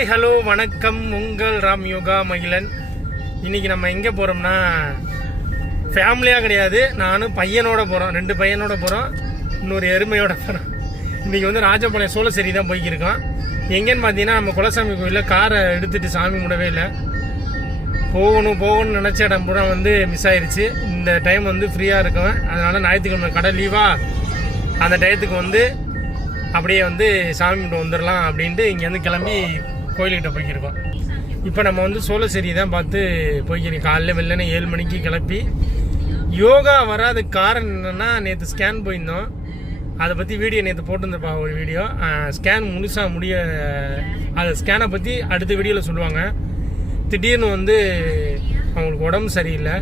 Hi hello வணக்கம், உங்கள் ராம் யோகா மகிழன். இன்றைக்கி நம்ம எங்கே போகிறோம்னா, ஃபேமிலியாக கிடையாது, நானும் பையனோட போகிறோம், 2 பையனோட போகிறோம், இன்னொரு எருமையோட போகிறோம். இன்றைக்கி வந்து ராஜபாளையம் சோழசேரி தான் போய்க்கிருக்கோம். எங்கேன்னு பார்த்தீங்கன்னா, நம்ம குலசாமி கோயிலில் காரை எடுத்துகிட்டு சாமி முடவே இல்லை. போகணும்னு நினச்ச இடம் பூரா வந்து மிஸ் ஆயிடுச்சு. இந்த டைம் வந்து ஃப்ரீயாக இருக்கேன், அதனால் ஞாயிற்றுக்கிழமை கடை லீவாக அந்த டயத்துக்கு வந்து அப்படியே வந்து சாமி கும்பிட்டு வந்துடலாம் அப்படின்ட்டு இங்கேருந்து கிளம்பி கோயில்கிட்ட போய்க்கிருக்கோம். இப்போ நம்ம வந்து சோழசேரி தான் பார்த்து போய்க்கிறோம். காலையில் வெள்ளனே 7 மணிக்கு கிளப்பி. யோகா வராது காரணம் என்னென்னா, நேற்று ஸ்கேன் போயிருந்தோம், அதை பற்றி வீடியோ நேற்று போட்டுருந்துருப்பா ஒரு வீடியோ. ஸ்கேன் முழுசாக அந்த ஸ்கேனை பற்றி அடுத்த வீடியோவில் சொல்லுவாங்க. திடீர்னு வந்து அவங்களுக்கு உடம்பு சரியில்லை.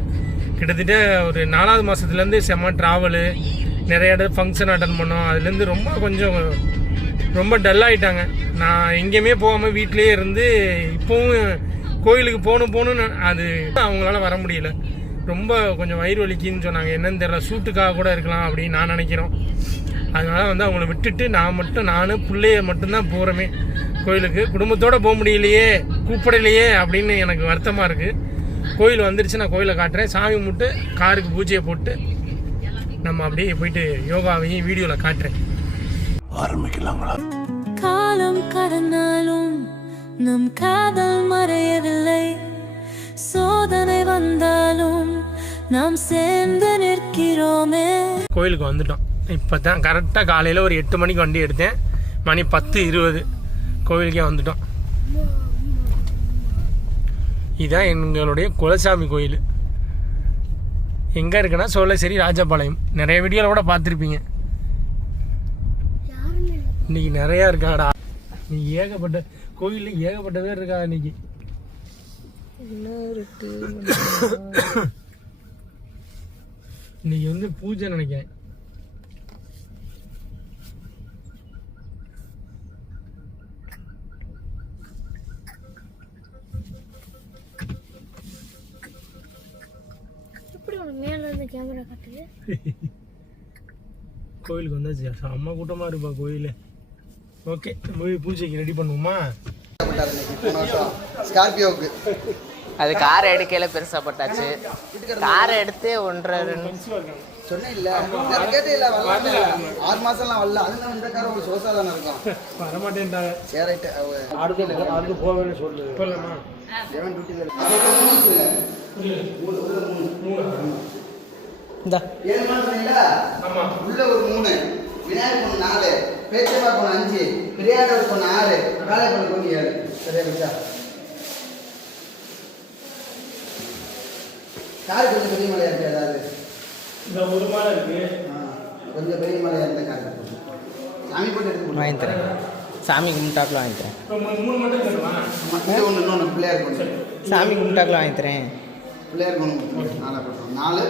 கிட்டத்தட்ட ஒரு 4வது மாதத்துலேருந்து செம்ம ட்ராவலு, நிறைய இடம் ஃபங்க்ஷன் அட்டன் பண்ணோம். அதுலேருந்து ரொம்ப டல்லாகிட்டாங்க. நான் எங்கேயுமே போகாமல் வீட்டிலே இருந்து இப்போவும் கோயிலுக்கு போகணுன்னு அது அவங்களால வர முடியல. ரொம்ப கொஞ்சம் வயிறு வலிக்குன்னு சொன்னாங்க. என்னன்னு தெரியல, சூட்டுக்காக கூட இருக்கலாம் அப்படின்னு நான் நினைக்கிறோம். அதனால் வந்து அவங்கள விட்டுட்டு நானும் பிள்ளைய மட்டும்தான் போகிறோமே கோயிலுக்கு. குடும்பத்தோடு போக முடியலையே, கூப்பிடலையே அப்படின்னு எனக்கு வருத்தமாக இருக்குது. கோயில் வந்துருச்சு, நான் கோயிலை காட்டுறேன். சாமி கும்பிட்டு காருக்கு பூஜையை போட்டு நம்ம அப்படியே போயிட்டு யோகாவையும் வீடியோவில் காட்டுறேன். ஆரம்பிக்கலாங்களா? காலம் கடந்தாலும் நம் காதல் மறையவில்லை, சோதனை வந்தாலும் நாம் சேர்ந்து நிற்கிறோமே. கோயிலுக்கு வந்துட்டோம். இப்போ தான் கரெக்டாக காலையில் ஒரு 8 மணிக்கு வண்டி எடுத்தேன். மணி 10:20 கோயிலுக்கே வந்துட்டோம். இதுதான் எங்களுடைய குலசாமி கோயில். எங்கே இருக்குன்னா சோழசேரி ராஜபாளையம். நிறைய வீடியோவில் கூட பார்த்துருப்பீங்க. இன்னைக்கு நிறையா இருக்காடா. நீ ஏகப்பட்ட கோயிலில் ஏகப்பட்ட பேர் இருக்கா இன்னைக்கு. இன்னைக்கு வந்து பூஜை நினைக்கிறேன். கோயிலுக்கு வந்தாச்சு. அம்மா கூட்டமாக இருப்பா கோயில். ஓகே, போய் பூஜைக்கு ரெடி பண்ணுவோமா? ஸ்கார்பியோவுக்கு அது காரை எடுக்கையில பெருசா பட்டாச்சு. காரை எடுத்து 1.5 சொன்னேன் இல்லை, கேட்டே இல்லை. 6 மாசம்லாம் வரல. அதுல இந்த காரை ஒரு சோசா தானே இருக்கும். வரமாட்டேன்டாங்க. சேரைட்டு அடுத்து போவேன்னு சொல்லு. சொல்லலாமா? இந்த 7 மாசம் இல்லை. ஆமாம், உள்ள ஒரு 3, விநாயகர் பொண்ணு 4, பேச்சப்பா பொண்ணு 5, பிரியாடர் பொண்ணு 6, வேலை பொண்ணு பொண்ணு 7. சரியா வச்சா? கார் கொஞ்சம் பெரிய மலையா இருக்கு. ஏதாவது இந்த ஒரு மலை இருக்கு, கொஞ்சம் பெரிய மலையா இருந்த கார் சாமி போட்டு எடுத்து வாங்கி தரேன். சாமி கும்பிட்டாக்குள்ள வாங்கி தரேன். 3 மட்டும் தருவான். இன்னொன்று பிள்ளையார் பொண்ணு. சாமி கும்பிட்டாக்குள்ள வாங்கி தரேன். பிள்ளையார் பொண்ணு 4 போட்டோம். 4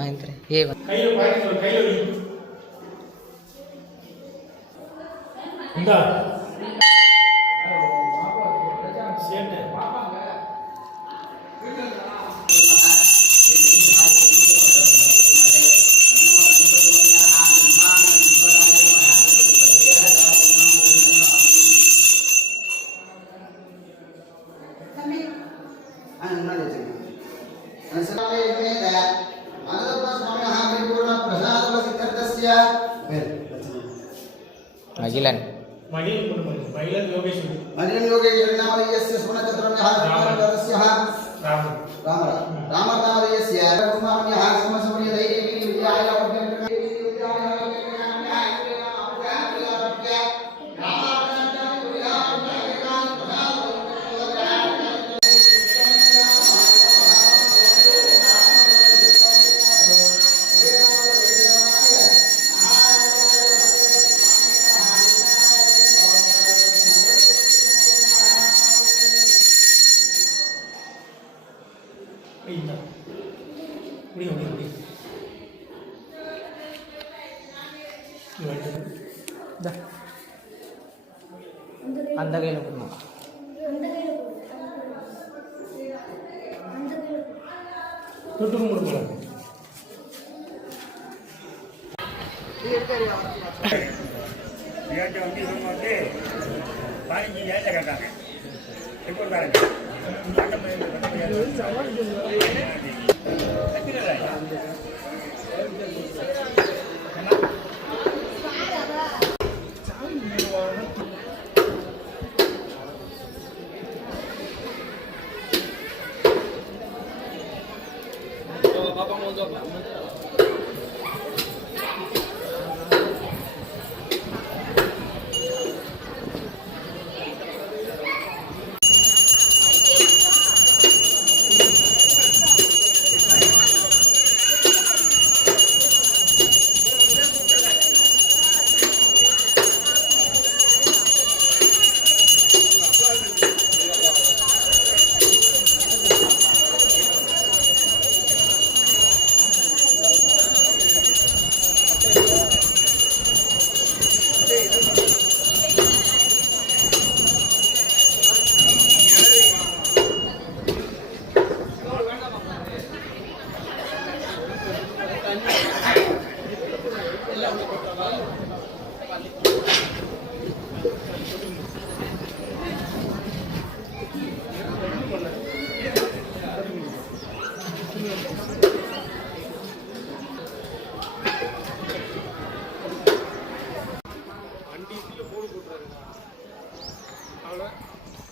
வாங்கி தரேன். ஏ கையில் இந்தா மகிழன் யோகேஸ்வரி நாமதேயஸ்ய சுனச்சத்ரம்யஹ ராமரஸ்யஹ ராமநாமதேயஸ்ய குமாரம்யஹ சமசமய தைரிய வித்யாய அந்த கையில் கொடுங்க. நேற்று வந்து இவங்க வந்து 15,000 கேட்டாங்க எப்போதாரங்க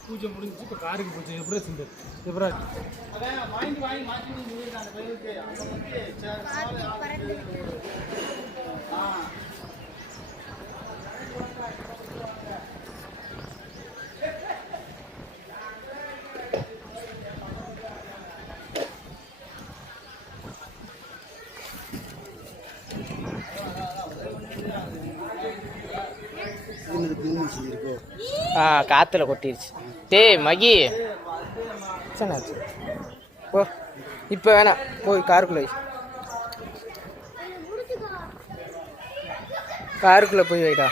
பூஜை முடிஞ்சு இப்போ காருக்கு பூஜை எப்படி செஞ்சு எப்படி காத்துல கொட்டிருச்சு. டேய் மகி என்னாச்சு? ஓ இப்போ வேணாம், போய் காருக்குள்ளே போய் வைடா.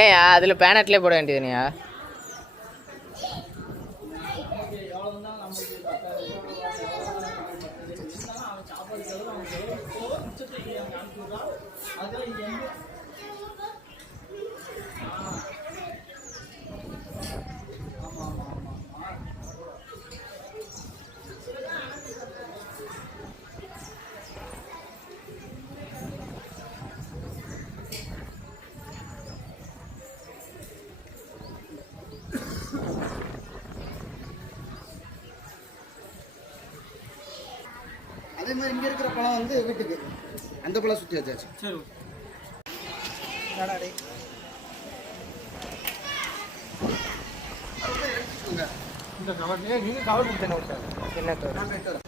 ஏன்யா அதில் பேனட்லேயே போட வேண்டியதுனியா? அதே மாதிரி இங்கே இருக்கிற பழம் வந்து வீட்டுக்கு அந்த பழம் சுற்றி வச்சாச்சு. சரி இந்த கவர் நீங்கள் கவர் கொடுத்தேன் விட்டார் என்ன கவர்?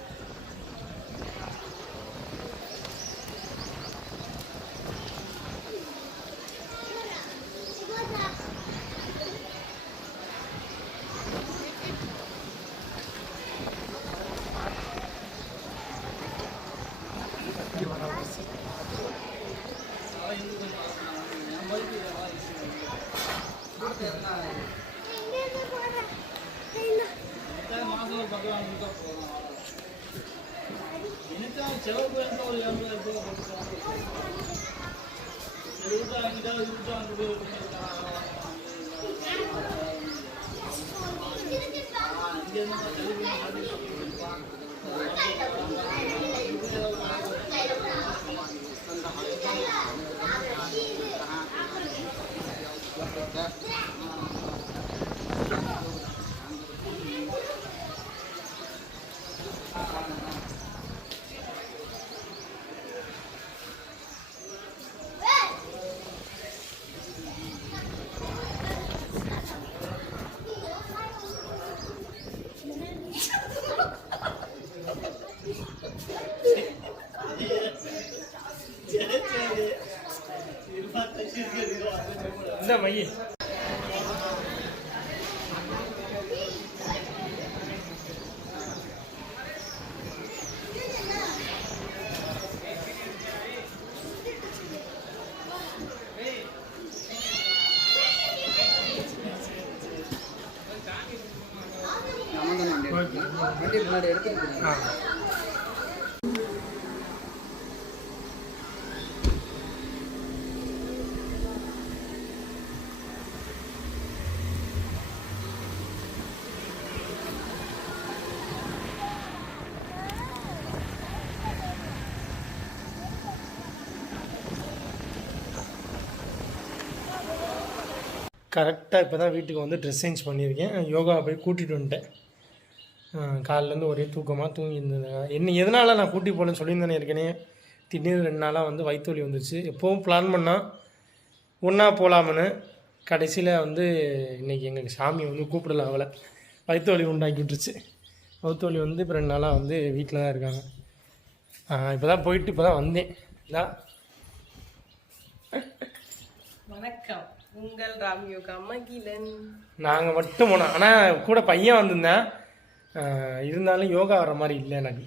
இந்த மைய வண்டி முன்னாடி எடுத்துட்டு கரெக்டாக இப்போ தான் வீட்டுக்கு வந்து ட்ரெஸ் சேஞ்ச் பண்ணியிருக்கேன். யோகா போய் கூட்டிகிட்டு வந்துட்டேன். காலிலேருந்து ஒரே தூக்கமாக தூங்கியிருந்தேன். எதனால் நான் கூட்டி போகலன்னு சொல்லியிருந்தேன் ஏற்கனவே. திடீர்னு 2 நாளாக வந்து வயிற்று வலி வந்துச்சு. எப்போவும் பிளான் பண்ணால் ஒன்றா போகலாமுன்னு, கடைசியில் வந்து இன்றைக்கி எங்கள் சாமி வந்து கூப்பிடல. அவளை வயிற்று வலி உண்டாக்கி விட்டுருச்சு. வயிற்று வலி வந்து இப்போ 2 நாளாக வந்து வீட்டில் தான் இருக்காங்க. இப்போ தான் போயிட்டு இப்போ தான் வந்தேன். வணக்கம், உங்கள் ராம் யோகா மகிழன். நாங்கள் மட்டும் போனோம். ஆனால் கூட பையன் வந்திருந்தேன். இருந்தாலும் யோகா வர மாதிரி இல்லை எனக்கு.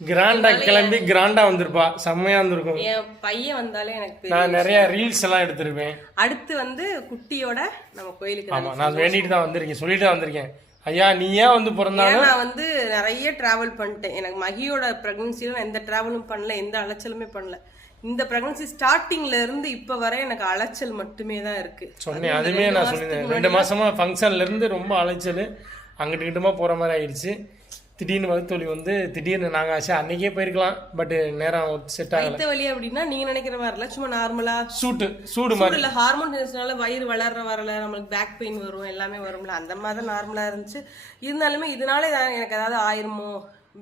கிராண்டாக கிளம்பி கிராண்டாக வந்திருப்பா, செம்மையாக வந்திருக்கும். என் பையன் வந்தாலே எனக்கு நான் நிறைய ரீல்ஸ் எல்லாம் எடுத்திருப்பேன். அடுத்து வந்து குட்டியோட நம்ம கோயிலுக்கு. ஆமாம், நான் வேண்டிட்டு தான் வந்திருக்கேன், சொல்லிட்டு தான் வந்திருக்கேன். ஐயா நீ ஏன் வந்து பிறந்தாலும் நான் வந்து நிறைய டிராவல் பண்ணிட்டேன். எனக்கு மகியோட ப்ரெக்னன்சியில நான் எந்த டிராவலும் பண்ணல, எந்த அலைச்சலுமே பண்ணல. இந்த ப்ரெக்னன்சி ஸ்டார்டிங்ல இருந்து இப்ப வரை எனக்கு அலைச்சல் மட்டுமே தான் இருக்கு. சொன்னேன், அதுவே நான் சொல்லியிருந்தேன். 2 மாசமா ஃபங்க்ஷன்ல இருந்து ரொம்ப அலைச்சல், அங்கிட்டு கிட்டமா போற மாதிரி ஆயிடுச்சு. திடீர்னு வயிற்று வந்து திடீர்னு நாங்கள் ஆச்சு அன்னைக்கே போயிருக்கலாம், பட் நேரம் செட் ஆகல. வயிற்று வலி அப்படின்னா நீங்க நினைக்கிற மாதிரி இல்லை, சும்மா நார்மலா சூடு மாதிரி இல்லை. ஹார்மோன் டென்ஷனால வயிறு வளர்ற வரல, நம்மளுக்கு பேக் பெயின் வரும், எல்லாமே வரும்ல, அந்த மாதிரி தான் நார்மலா இருந்துச்சு. இருந்தாலுமே இதனால எனக்கு ஏதாவது ஆயிருமோ,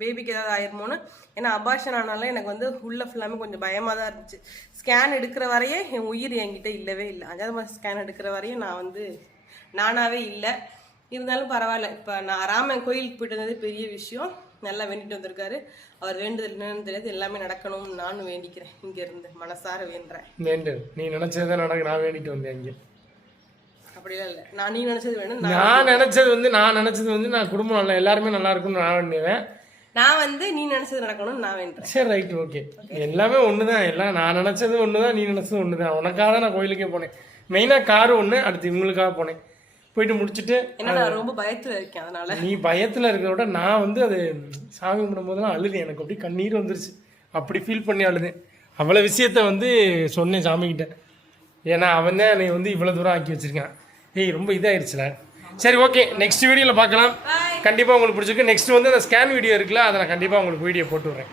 பேபிக்கு ஏதாவது ஆயிருமோன்னு. ஏன்னா அபார்ஷன் ஆனாலும் எனக்கு வந்து உள்ள ஃபுல்லாமே கொஞ்சம் பயமாக தான் இருந்துச்சு. ஸ்கேன் எடுக்கிற வரையே என் உயிர் என்கிட்ட இல்லவே இல்லை. 5ஆவது மாதம் ஸ்கேன் எடுக்கிற வரையும் நான் வந்து நானாவே இல்லை. இருந்தாலும் பரவாயில்ல. இப்போ நான் ராமன் கோயிலுக்கு போயிட்டு வந்தது பெரிய விஷயம். நல்லா வேண்டிட்டு வந்திருக்காரு. அவர் வேண்டுதல் என்னன்னு தெரியாது, எல்லாமே நடக்கணும்னு நானும் வேண்டிக்கிறேன். இங்கேருந்து மனசார வேண்டுறேன். நீ நினைச்சதான் நடக்க. நான் வேண்டிட்டு வந்தேன் இங்கே. அப்படிலாம் இல்லை, நீ நினைச்சது வேணும். நான் நினைச்சது வந்து நான் குடும்பம் நல்லா எல்லாருமே நல்லா இருக்கும்னு நான் வேண்டுவேன். நான் வந்து நீ நினைச்சது நடக்கணும்னு நான் வேண்டுறேன். சரி, ரைட், ஓகே. எல்லாமே ஒன்று தான். எல்லாம் நான் நினச்சது ஒன்று தான், நீ நினச்சது ஒன்று தான். உனக்காக தான் நான் கோயிலுக்கே போனேன். மெயினாக காரு ஒன்று, அடுத்து இவங்களுக்காக போனேன். போயிட்டு முடிச்சுட்டு நான் ரொம்ப பயத்தில் இருக்கேன். அதனால நீ பயத்தில் இருக்கிறத விட நான் வந்து அது சாமி கும்பிடும்போதெல்லாம் அழுதேன். எனக்கு அப்படி கண்ணீர் வந்துருச்சு. அப்படி ஃபீல் பண்ணி அழுதேன். அவ்வளோ விஷயத்த வந்து சொன்னேன் சாமிக்கிட்ட. ஏன்னா அவன் தான் என்னை வந்து இவ்வளோ தூரம் ஆக்கி வச்சிருக்கான். ரொம்ப இதாகிடுச்சுல. சரி, ஓகே, நெக்ஸ்ட் வீடியோவில் பார்க்கலாம். கண்டிப்பாக உங்களுக்கு பிடிச்சிருக்கு. நெக்ஸ்ட் வந்து அந்த ஸ்கேன் வீடியோ இருக்குல்ல, அதை நான் கண்டிப்பாக உங்களுக்கு வீடியோ போட்டு விட்றேன்.